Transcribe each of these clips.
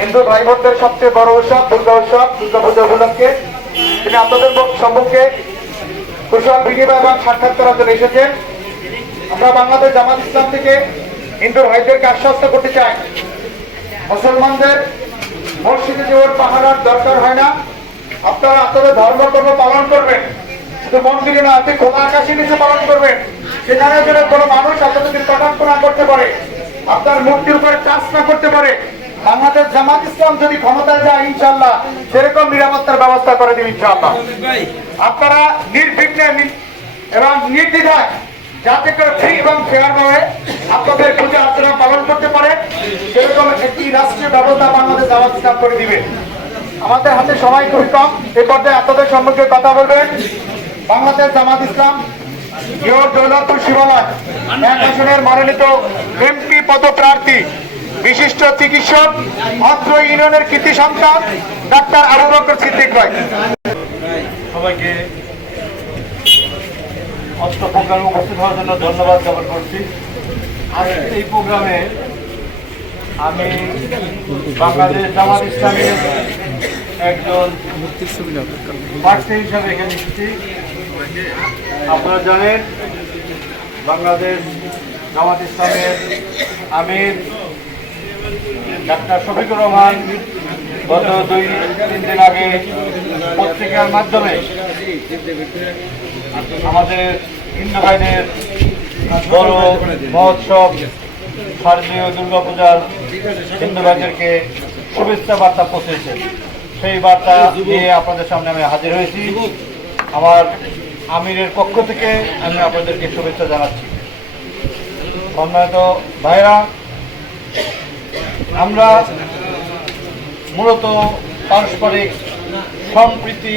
হিন্দু ভাই বোনদের সবচেয়ে বড় উৎসব দুর্গা পূজা উপলক্ষে তিনি আপনাদের সম্মুখে কুশল বিনিময় এবং সাক্ষাৎ করার জন্য এসেছেন। আমরা বাংলাদেশ জামাত ইসলাম থেকে হিন্দু ভাইদেরকে আশ্বস্ত করতে চাই, মুসলমানদের মসজিদে যাওয়ার পাহারার দরকার হয় না। আপনারা আপনাদের ধর্মকর্ম পালন করবেন, শুধু মন্দিরে না, আপনি খোলা আকাশের নিচে পালন করবেন, সেখানে যেন কোনো মানুষ আপনাদের কটাক্ষ না করতে পারে, আপনার মূর্তির উপরে চাষ না করতে পারে। বাংলাদেশ জামাত ইসলাম যদি ক্ষমতায় যায় ইনশাআল্লাহ সেরকম নিরাপত্তার ব্যবস্থা করে দেবে ইনশাআল্লাহ। আপনারা নির্বিঘ্নে এবং নির্দ্বিধায় যাতে করে ফ্রি এবং ফেয়ার ভাবে আপনাদের পূজা অর্চনা পালন করতে পারে সেরকম একটি রাষ্ট্রীয় ব্যবস্থা বাংলাদেশ জামাত ইসলাম করে দিবে। আমাদের হাতে সময় খুবই কম, এই পর্যায়ে আপনাদের সম্মুখে কথা বলবেন বাংলাদেশ জামাত ইসলাম দৌলতপুর শিবালয় 1 আসনের মনোনীত এমপি পদপ্রার্থী বিশিষ্ট চিকিৎসক অত্র ইউনিয়নের কৃতি সন্তান ডাক্তার আবু বকর সিদ্দিক ভাই। সবাইকে অত্র প্রোগ্রামে উপস্থিত হওয়ার জন্য ধন্যবাদ জ্ঞাপন করছি। আজকের এই প্রোগ্রামে আমি বাংলাদেশ জামাত ইসলামের একজন প্রার্থী হিসাবে এখানে এসেছি। আপনারা জানেন বাংলাদেশ জামাত ইসলামের আমির ডাক্তার শফিকুর রহমান গত 2-3 দিন আগে পত্রিকার মাধ্যমে আমাদের হিন্দু ভাইদের বড় মহোৎসব শারদীয় দুর্গাপূজার হিন্দু ভাইদেরকে শুভেচ্ছা বার্তা পৌঁছেছে। সেই বার্তা নিয়ে আপনাদের সামনে আমি হাজির হয়েছি। আমার আমিরের পক্ষ থেকে আমি আপনাদেরকে শুভেচ্ছা জানাচ্ছি। সম্মানিত ভাইরা, আমরা মূলত পারস্পরিক সম্প্রীতি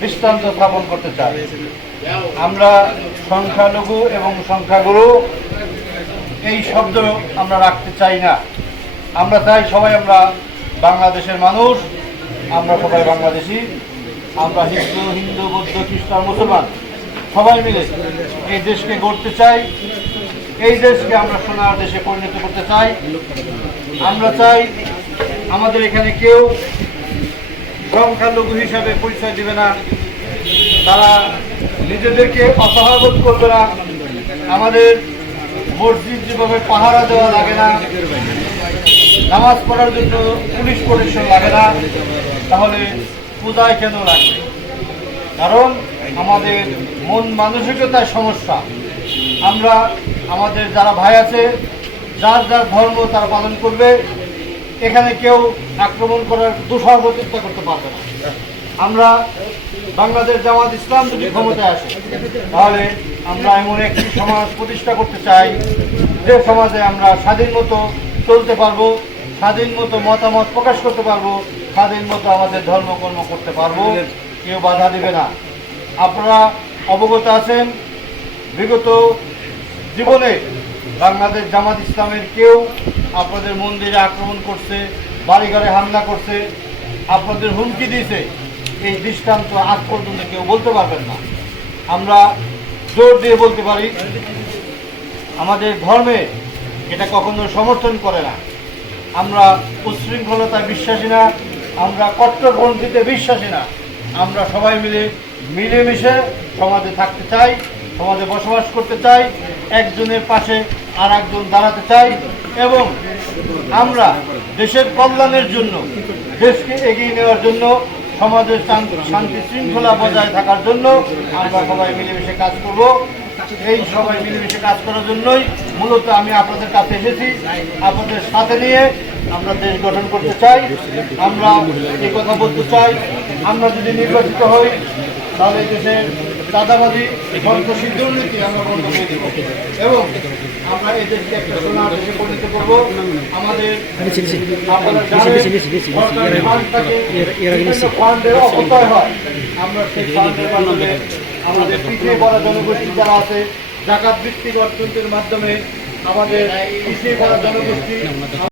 দৃষ্টান্ত স্থাপন করতে চাই। আমরা সংখ্যালঘু এবং সংখ্যাগুরু এই শব্দ আমরা রাখতে চাই না। আমরা চাই সবাই আমরা বাংলাদেশের মানুষ, আমরা সবাই বাংলাদেশি, আমরা হিন্দু বৌদ্ধ খ্রিস্টান মুসলমান সবাই মিলে এই দেশকে গড়তে চাই। এই দেশকে আমরা সোনার দেশে পরিণত করতে চাই। আমরা চাই আমাদের এখানে কেউ সংখ্যালঘু হিসাবে পরিচয় দিবে না, তারা নিজেদেরকে অসহায় বোধ করবে না। আমাদের মসজিদ যেভাবে পাহারা দেওয়া লাগে না, নামাজ পড়ার জন্য পুলিশ প্রোটেকশন লাগে না, তাহলে পূজায় কেন লাগবে? কারণ আমাদের মন মানসিকতার সমস্যা। আমরা আমাদের যারা ভাই আছে যার যার ধর্ম তারা পালন করবে, এখানে কেউ আক্রমণ করার দুঃসাহসিকতা করতে পারবে না। আমরা বাংলাদেশ জামাত ইসলাম যদি ক্ষমতায় আসে তাহলে আমরা এমন একটি সমাজ প্রতিষ্ঠা করতে চাই যে সমাজে আমরা স্বাধীন মতো চলতে পারবো, স্বাধীন মতো মতামত প্রকাশ করতে পারবো, স্বাধীন মতো আমাদের ধর্মকর্ম করতে পারবো, কেউ বাধা দেবে না। আপনারা অবগত আছেন বিগত জীবনে বাংলাদেশ জামাত ইসলামের কেউ আপনাদের মন্দিরে আক্রমণ করছে, বাড়িঘরে হামলা করছে, আপনাদের হুমকি দিয়েছে, এই দৃষ্টান্ত আজ পর্যন্ত কেউ বলতে পারবেন না। আমরা জোর দিয়ে বলতে পারি আমাদের ধর্মে এটা কখনো সমর্থন করে না। আমরা উচ্ছৃঙ্খলতায় বিশ্বাসী না, আমরা কট্টরপন্থীতে বিশ্বাসী না। আমরা সবাই মিলে মিলেমিশে সমাজে থাকতে চাই, সমাজে বসবাস করতে চাই, একজনের পাশে আর একজন দাঁড়াতে চাই এবং আমরা দেশের কল্যাণের জন্য, দেশকে এগিয়ে নেওয়ার জন্য, সমাজের শান্তি শৃঙ্খলা বজায় থাকার জন্য আমরা সবাই মিলেমিশে কাজ করব। এই সবাই মিলেমিশে কাজ করার জন্যই মূলত আমি আপনাদের কাছে এসেছি। আপনাদের সাথে নিয়ে আমরা দেশ গঠন করতে চাই। আমরা এই কথা বলতে চাই, আমরা যদি নির্বাচিত হই তাহলে দেশের চাঁদাবাজি সন্ত্রাসী দুর্নীতি আমরা বন্ধ করে দেব এবং আমরা এই দেশকে একটা সোনার দেশে পরিণত করবো। আমাদের ফান্ডের অপচয় হয়, আমরা সেই ফান্ডের মাধ্যমে আমাদের পিছিয়ে পড়া জনগোষ্ঠী যারা আছে জাকাত ভিত্তিক অর্থনীতির মাধ্যমে আমাদের পিছিয়ে পড়া জনগোষ্ঠী